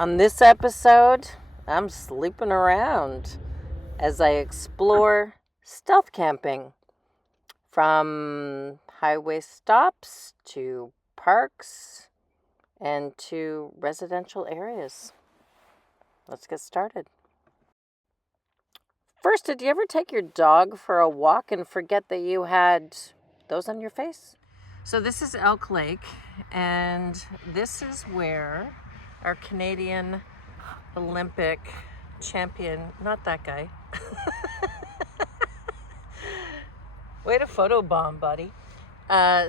On this episode, I'm sleeping around as I explore stealth camping from highway stops to parks and to residential areas. Let's get started. First, did you ever take your dog for a walk and forget that you had those on your face? So this is Elk Lake, and this is where our Canadian Olympic champion, not that guy. Way to photobomb, buddy.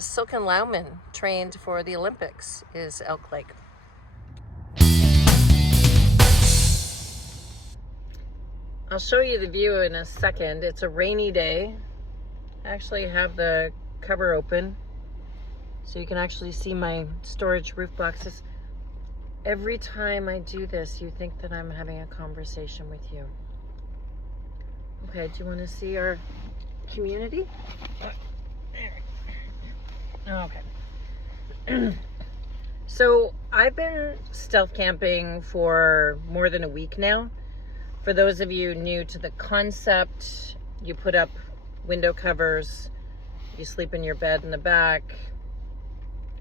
Silken Lauman trained for the Olympics is Elk Lake. I'll show you the view in a second. It's a rainy day. I actually have the cover open so you can actually see my storage roof boxes. Every time I do this, you think that I'm having a conversation with you. Okay, do you want to see our community? Okay. So I've been stealth camping for more than a week now. For those of you new to the concept, you put up window covers, you sleep in your bed in the back.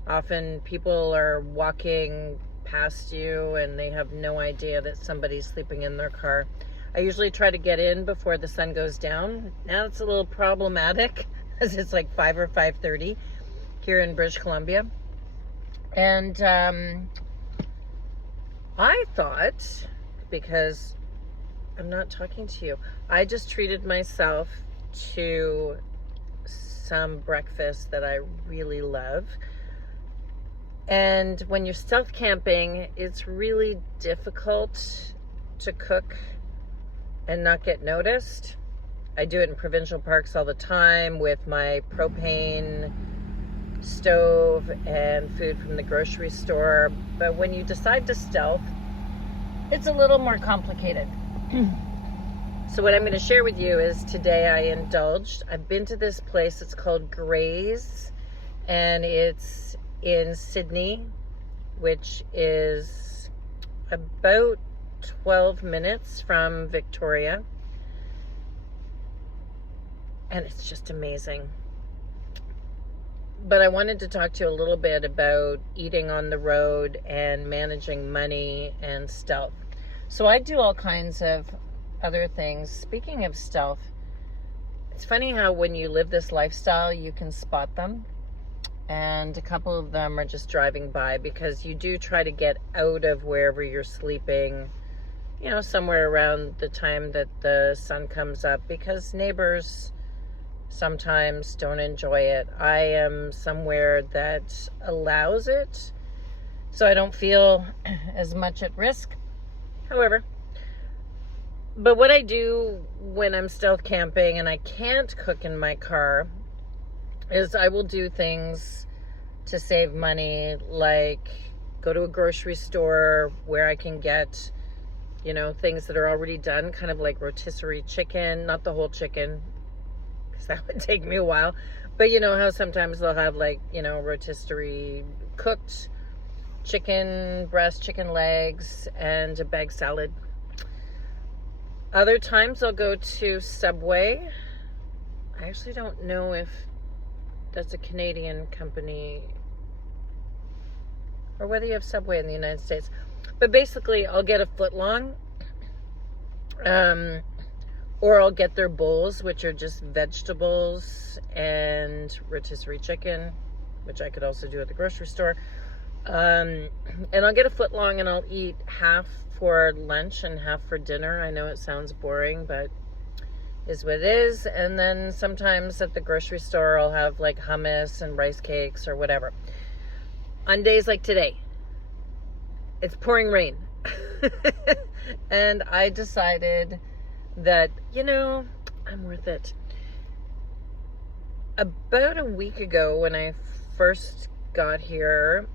Often people are walking past you and they have no idea that somebody's sleeping in their car. I usually try to get in before the sun goes down. Now it's a little problematic as it's like 5 or 5:30 here in British Columbia. And I thought, because I'm not talking to you, I just treated myself to some breakfast that I really love. And when you're stealth camping, it's really difficult to cook and not get noticed. I do it in provincial parks all the time with my propane stove and food from the grocery store. But when you decide to stealth, it's a little more complicated. So what I'm going to share with you is today I indulged. I've been to this place. It's called Gray's, and it's in Sydney, which is about 12 minutes from Victoria. And it's just amazing. But I wanted to talk to you a little bit about eating on the road and managing money and stealth. So I do all kinds of other things. Speaking of stealth, it's funny how when you live this lifestyle, you can spot them. And a couple of them are just driving by, because you do try to get out of wherever you're sleeping, somewhere around the time that the sun comes up, because neighbors sometimes don't enjoy it. I am somewhere that allows it, so I don't feel as much at risk. However, but what I do when I'm stealth camping and I can't cook in my car is I will do things to save money, like go to a grocery store where I can get, things that are already done, kind of like rotisserie chicken, not the whole chicken, because that would take me a while. But you know how sometimes they'll have rotisserie cooked chicken breast, chicken legs, and a bag salad. Other times I'll go to Subway. I actually don't know if that's a Canadian company or whether you have Subway in the United States. But basically, I'll get a footlong, or I'll get their bowls, which are just vegetables and rotisserie chicken, which I could also do at the grocery store. And I'll get a footlong and I'll eat half for lunch and half for dinner. I know it sounds boring, but is what it is. And then sometimes at the grocery store I'll have like hummus and rice cakes or whatever. On days like today, it's pouring rain. And I decided that, I'm worth it. About a week ago, when I first got here,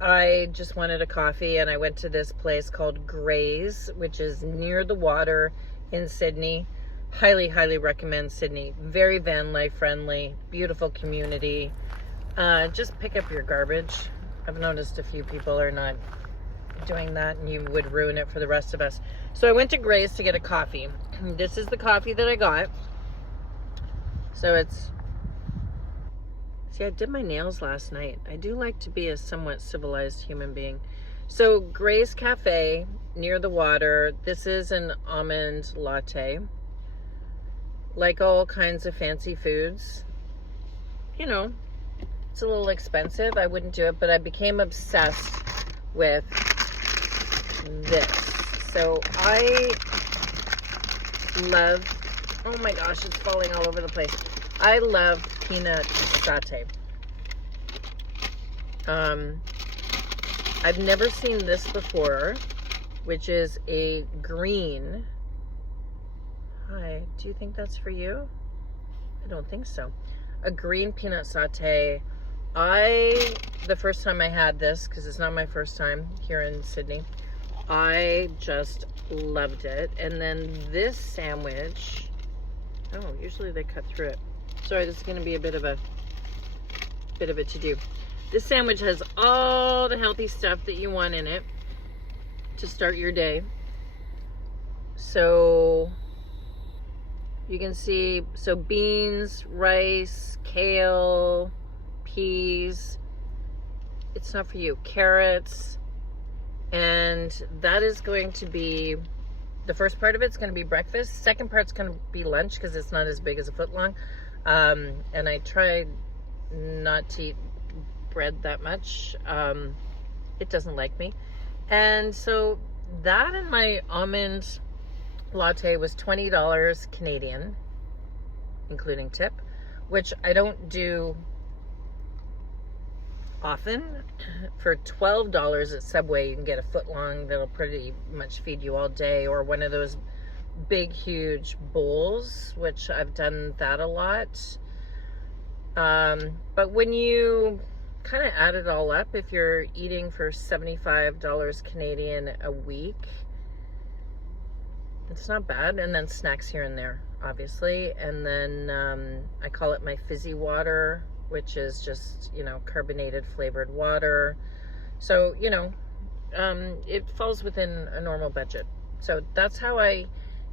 I just wanted a coffee, and I went to this place called Gray's, which is near the water in Sydney. Highly, highly recommend Sydney. Very van life friendly, beautiful community. Just pick up your garbage. I've noticed a few people are not doing that, and you would ruin it for the rest of us. So I went to Gray's to get a coffee. This is the coffee that I got. So it's... See, I did my nails last night. I do like to be a somewhat civilized human being. So Gray's Cafe near the water. This is an almond latte. Like all kinds of fancy foods. You know, it's a little expensive. I wouldn't do it, but I became obsessed with this. So I love, oh my gosh, it's falling all over the place. I love peanut satay. I've never seen this before, which is a green. Hi, do you think that's for you? I don't think so. A green peanut satay. The first time I had this, because it's not my first time here in Sydney, I just loved it. And then this sandwich, oh, usually they cut through it. Sorry, this is going to be a bit of a to-do. This sandwich has all the healthy stuff that you want in it to start your day. So you can see, so beans, rice, kale, peas. It's not for you. Carrots. And that is going to be, the first part of it's going to be breakfast. Second part's going to be lunch because it's not as big as a foot long. And I tried not to eat bread that much. It doesn't like me. And so that and my almond latte was $20 Canadian, including tip, which I don't do often. For $12 at Subway, you can get a foot long that'll pretty much feed you all day, or one of those big, huge bowls, which I've done that a lot. But when you kind of add it all up, if you're eating for $75 Canadian a week, it's not bad. And then snacks here and there, obviously. And then I call it my fizzy water, which is just, you know, carbonated flavored water. So, you know, it falls within a normal budget. So that's how I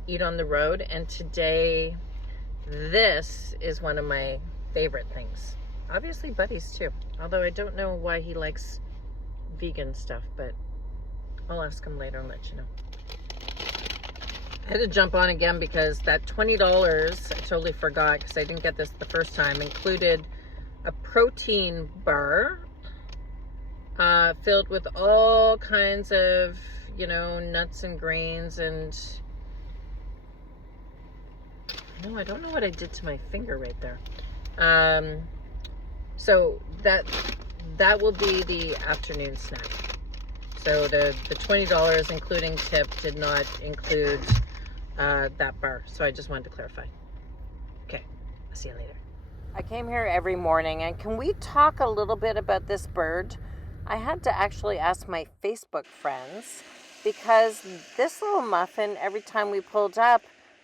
eat on the road. And today, this is one of my favorite things. Obviously Buddy's too, although I don't know why he likes vegan stuff, but I'll ask him later and let you know. I had to jump on again because that $20, I totally forgot because I didn't get this the first time, included a protein bar filled with all kinds of, you know, nuts and grains. And no, I don't know what I did to my finger right there. So that will be the afternoon snack. So the $20, including tip, did not include that bar. So I just wanted to clarify. Okay, I'll see you later. I came here every morning, and can we talk a little bit about this bird? I had to actually ask my Facebook friends because this little muffin, every time we pulled up,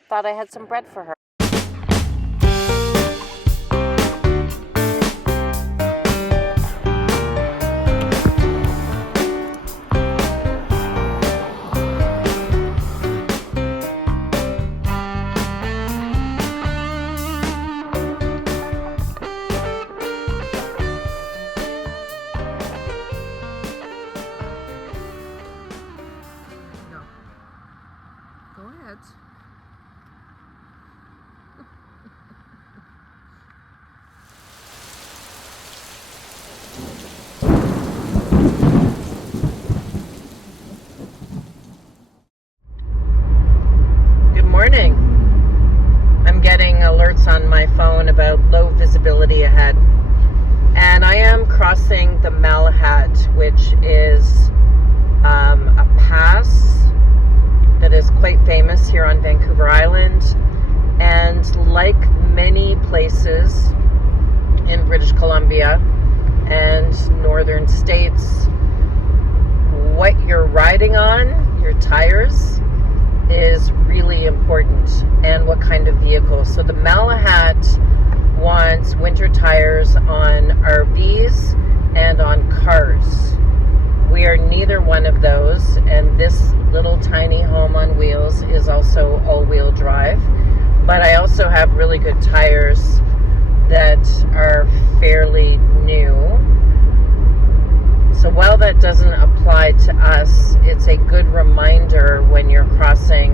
thought I had some bread for her. Go ahead. Good morning. I'm getting alerts on my phone about low visibility ahead. And I am crossing the Malahat, which is a pass that is quite famous here on Vancouver Island. And like many places in British Columbia and northern states, what you're riding on, your tires, is really important, and what kind of vehicle. So the Malahat wants winter tires on RVs and on cars. we are neither one of those, and this little tiny home on wheels is also all-wheel drive. But I also have really good tires that are fairly new. So while that doesn't apply to us, it's a good reminder when you're crossing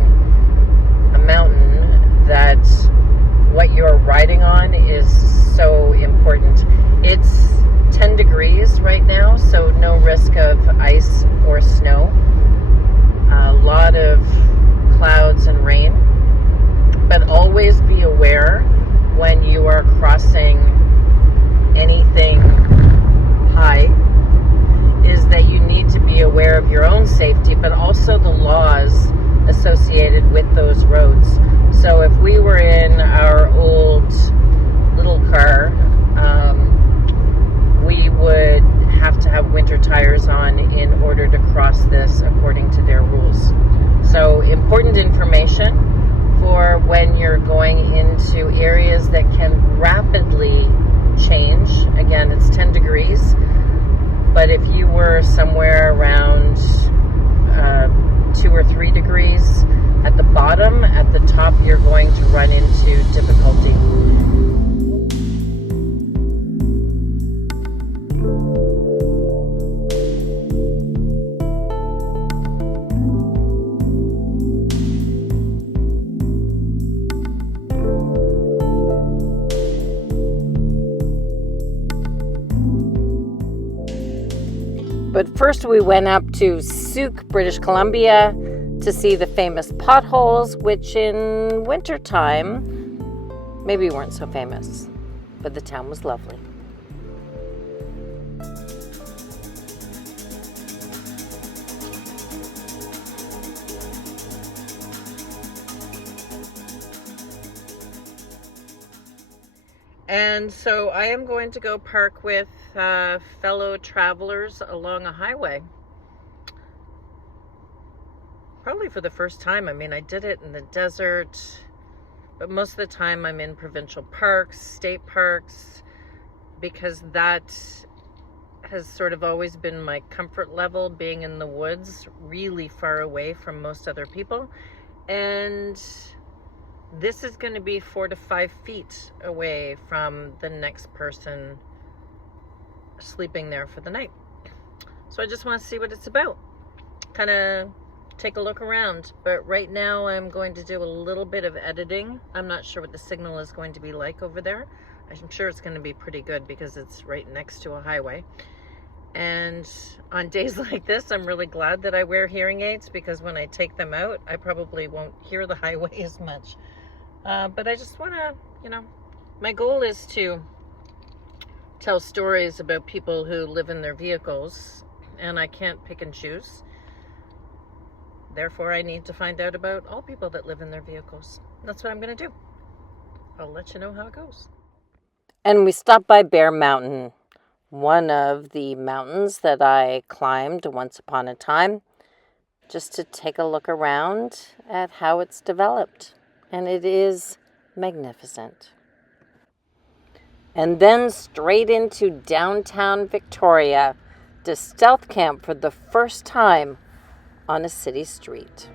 a mountain that what you're riding on is so important. It's 10 degrees right now, so no risk of ice or snow. A lot of clouds and rain. But always be aware when you are crossing anything high is that you need to be aware of your own safety, but also the laws associated with those roads. So if we were in our old little car, we would have to have winter tires on in order to cross this according to their rules. So important information for when you're going into areas that can rapidly change. Again, it's 10 degrees, but if you were somewhere around 2 or 3 degrees at the bottom, at the top you're going to run into difficulty. But first we went up to Souk, British Columbia to see the famous potholes, which in wintertime maybe weren't so famous, but the town was lovely. And so I am going to go park with fellow travelers along a highway. Probably for the first time. I mean, I did it in the desert, but most of the time I'm in provincial parks, state parks, because that has sort of always been my comfort level, being in the woods, really far away from most other people. And this is going to be 4 to 5 feet away from the next person sleeping there for the night. So I just want to see what it's about. Kind of take a look around. But right now I'm going to do a little bit of editing. I'm not sure what the signal is going to be like over there. I'm sure it's going to be pretty good because it's right next to a highway. And on days like this, I'm really glad that I wear hearing aids, because when I take them out, I probably won't hear the highway as much. But I just want to, my goal is to tell stories about people who live in their vehicles, and I can't pick and choose. Therefore, I need to find out about all people that live in their vehicles. That's what I'm going to do. I'll let you know how it goes. And we stopped by Bear Mountain, one of the mountains that I climbed once upon a time, just to take a look around at how it's developed. And it is magnificent. And then straight into downtown Victoria to stealth camp for the first time on a city street.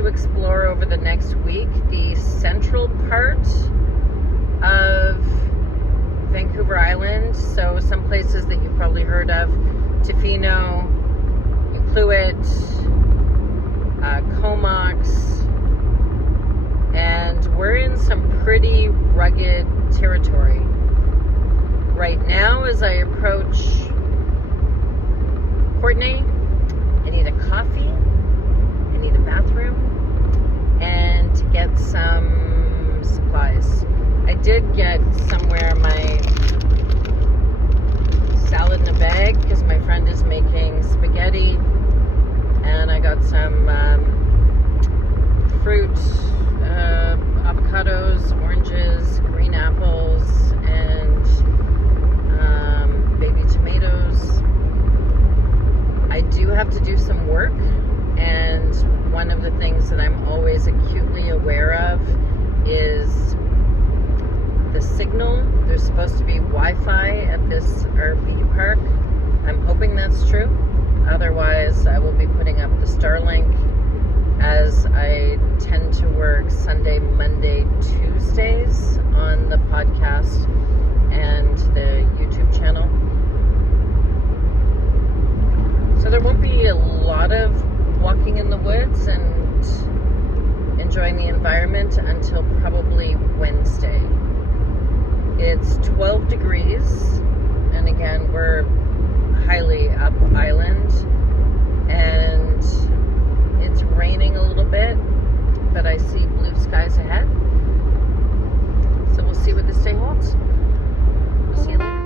to explore over the next week the central part of Vancouver Island. So some places that you've probably heard of: Tofino, Cluet, Comox, and we're in some pretty rugged territory right now. As I approach Courtenay, I need a coffee, I need a bathroom, and to get some supplies. I did get somewhere my salad in a bag because my friend is making spaghetti, and I got some fruit, avocados, oranges, green apples, and baby tomatoes. I do have to do some work, and one of the things that I'm always acutely aware of is the signal. There's supposed to be Wi-Fi at this RV park. I'm hoping that's true. Otherwise, I will be putting up the Starlink, as I tend to work Sunday, Monday, Tuesdays on the podcast and the YouTube channel. So there won't be a lot of walking in the woods and enjoying the environment until probably Wednesday. It's 12 degrees, and again, we're highly up island, and it's raining a little bit, but I see blue skies ahead. So we'll see what this day holds. We'll see you later.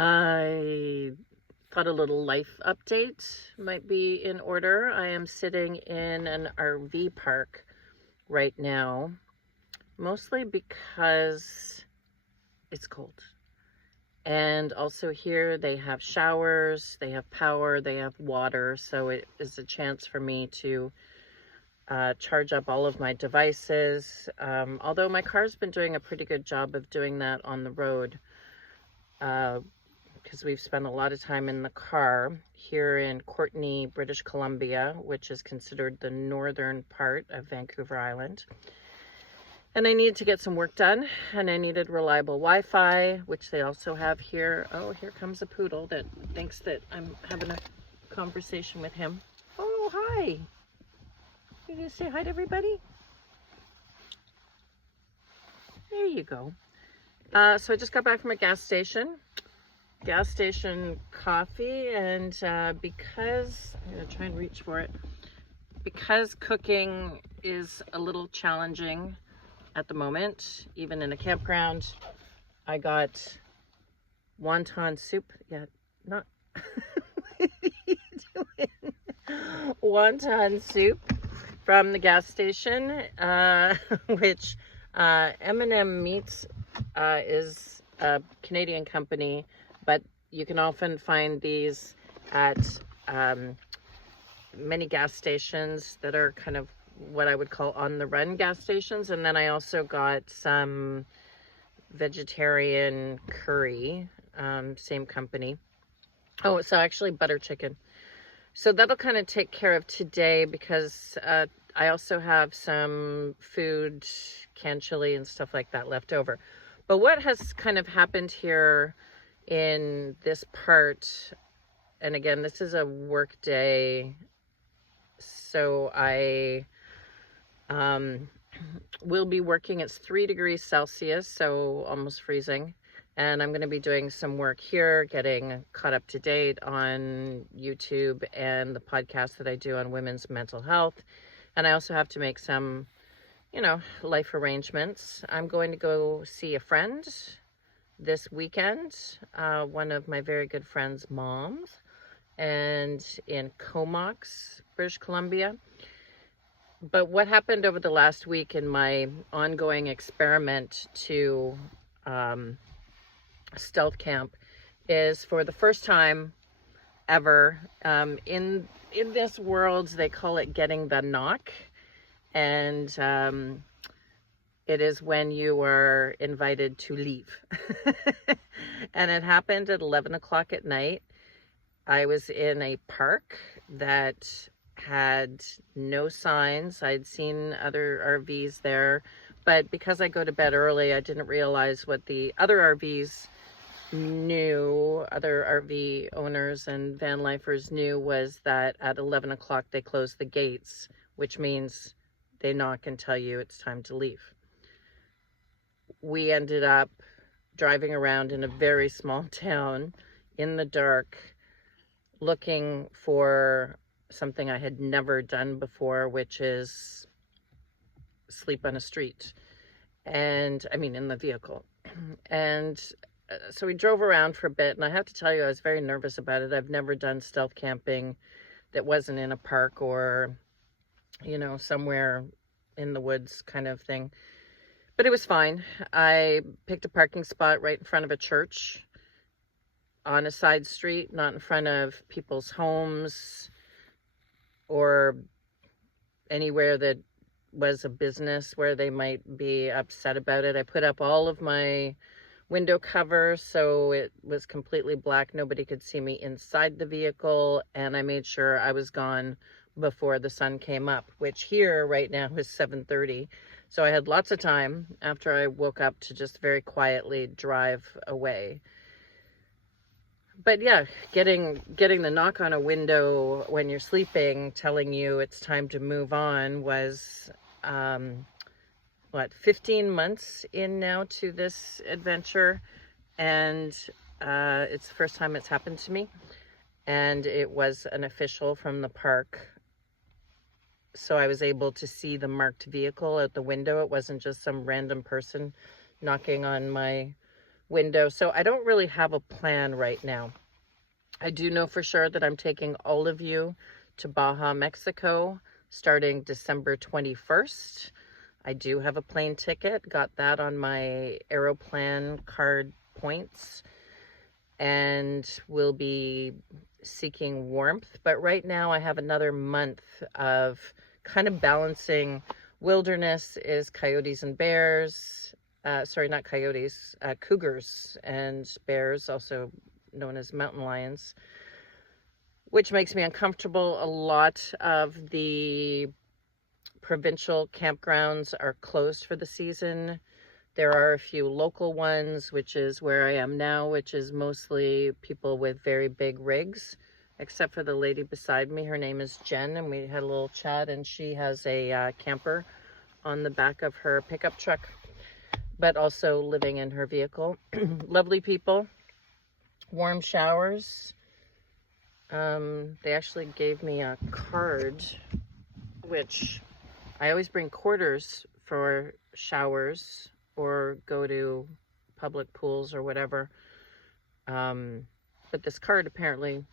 I thought a little life update might be in order. I am sitting in an RV park right now, mostly because it's cold. And also here they have showers, they have power, they have water, so it is a chance for me to charge up all of my devices. Although my car's been doing a pretty good job of doing that on the road. Because we've spent a lot of time in the car here in Courtenay, British Columbia, which is considered the northern part of Vancouver Island. And I needed to get some work done, and I needed reliable Wi-Fi, which they also have here. Oh, here comes a poodle that thinks that I'm having a conversation with him. Oh, hi. You gonna say hi to everybody? There you go. So I just got back from a gas station coffee, and because I'm gonna try and reach for it, because cooking is a little challenging at the moment, even in a campground, I got wonton soup. Yeah, not what are you doing? Wonton soup from the gas station, which M&M Meats is a Canadian company, but you can often find these at many gas stations that are kind of what I would call on the run gas stations. And then I also got some vegetarian curry, same company. Oh, it's actually butter chicken. So that'll kind of take care of today, because I also have some food, canned chili and stuff like that left over. But what has kind of happened here in this part and again, this is a work day, so I will be working. It's 3 degrees Celsius, so almost freezing. And I'm going to be doing some work here, getting caught up to date on YouTube and the podcast that I do on women's mental health. And I also have to make some, life arrangements. I'm going to go see a friend this weekend, one of my very good friend's moms, and in Comox, British Columbia. But what happened over the last week in my ongoing experiment to stealth camp is, for the first time ever, in this world, they call it getting the knock. And it is when you are invited to leave. And it happened at 11 o'clock at night. I was in a park that had no signs. I'd seen other RVs there, but because I go to bed early, I didn't realize what the other RVs knew, other RV owners and van lifers knew, was that at 11 o'clock they close the gates, which means they knock and tell you it's time to leave. We ended up driving around in a very small town in the dark, looking for something I had never done before, which is sleep on a street. And I mean, in the vehicle. And so we drove around for a bit, and I have to tell you, I was very nervous about it. I've never done stealth camping that wasn't in a park or, somewhere in the woods kind of thing. But it was fine. I picked a parking spot right in front of a church on a side street, not in front of people's homes or anywhere that was a business where they might be upset about it. I put up all of my window covers so it was completely black. Nobody could see me inside the vehicle, and I made sure I was gone before the sun came up, which here right now is 7:30. So I had lots of time after I woke up to just very quietly drive away. But yeah, getting the knock on a window when you're sleeping, telling you it's time to move on, was 15 months in now to this adventure, and it's the first time it's happened to me. And it was an official from the park, so I was able to see the marked vehicle out the window. It wasn't just some random person knocking on my window. So I don't really have a plan right now. I do know for sure that I'm taking all of you to Baja, Mexico, starting December 21st. I do have a plane ticket, got that on my Aeroplan card points, and will be seeking warmth. But right now I have another month of kind of balancing. Wilderness is coyotes and bears. Sorry, not coyotes, cougars and bears, also known as mountain lions, which makes me uncomfortable. A lot of the provincial campgrounds are closed for the season. There are a few local ones, which is where I am now, which is mostly people with very big rigs, except for the lady beside me. Her name is Jen, and we had a little chat, and she has a camper on the back of her pickup truck, but also living in her vehicle. Lovely people, warm showers. They actually gave me a card, which I always bring quarters for showers or go to public pools or whatever. But this card apparently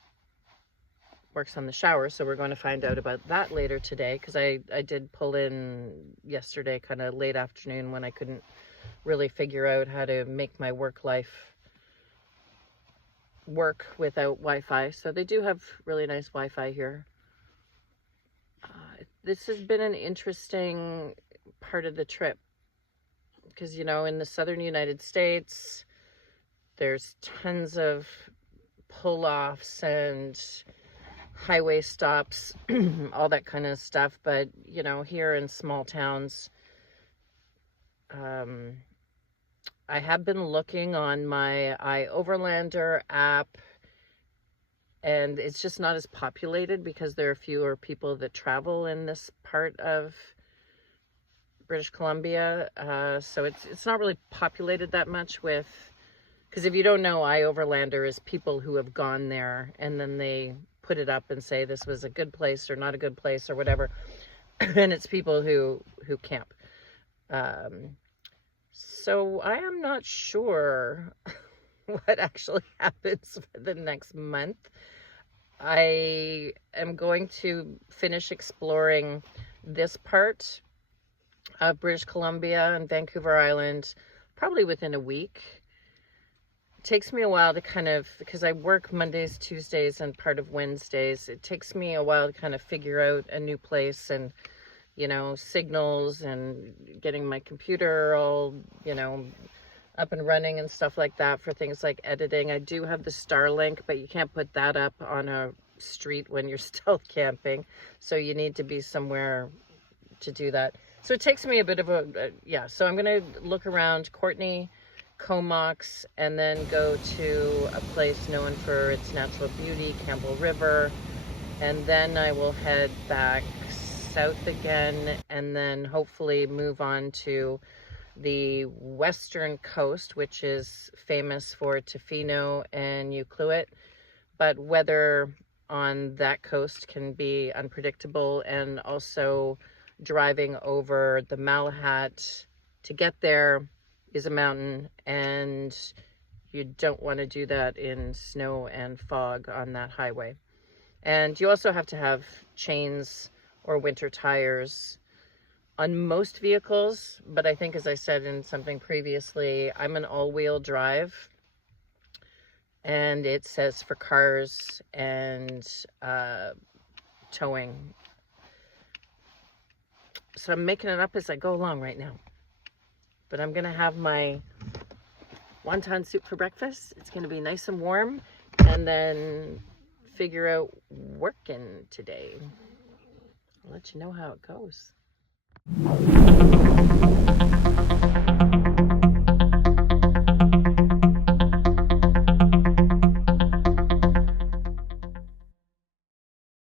works on the shower, so we're going to find out about that later today, because I did pull in yesterday kind of late afternoon when I couldn't really figure out how to make my work life work without Wi-Fi. So they do have really nice Wi-Fi here. This has been an interesting part of the trip, because in the southern United States there's tons of pull-offs and highway stops, all that kind of stuff. But here in small towns, I have been looking on my iOverlander app and it's just not as populated because there are fewer people that travel in this part of British Columbia. So it's not really populated that much with, because if you don't know, iOverlander is people who have gone there and then they put it up and say this was a good place or not a good place or whatever. And it's people who camp. So I am not sure what actually happens for the next month. I am going to finish exploring this part of British Columbia and Vancouver Island probably within a week. It takes me a while to kind of, because I work Mondays, Tuesdays, and part of Wednesdays, it takes me a while to kind of figure out a new place and, you know, signals and getting my computer all, you know, up and running and stuff like that for things like editing. I do have the Starlink, but you can't put that up on a street when you're stealth camping. So you need to be somewhere to do that. So it takes me a bit of yeah. So I'm going to look around Courtenay, Comox, and then go to a place known for its natural beauty, Campbell River. And then I will head back south again and then hopefully move on to the western coast, which is famous for Tofino and Ucluit, but weather on that coast can be unpredictable, and also driving over the Malahat to get there is a mountain, and you don't want to do that in snow and fog on that highway. And you also have to have chains or winter tires on most vehicles, but I think, as I said in something previously, I'm an all-wheel drive, and it says for cars and towing. So I'm making it up as I go along right now. But I'm gonna have my wonton soup for breakfast. It's gonna be nice and warm, and then figure out working today. I'll let you know how it goes.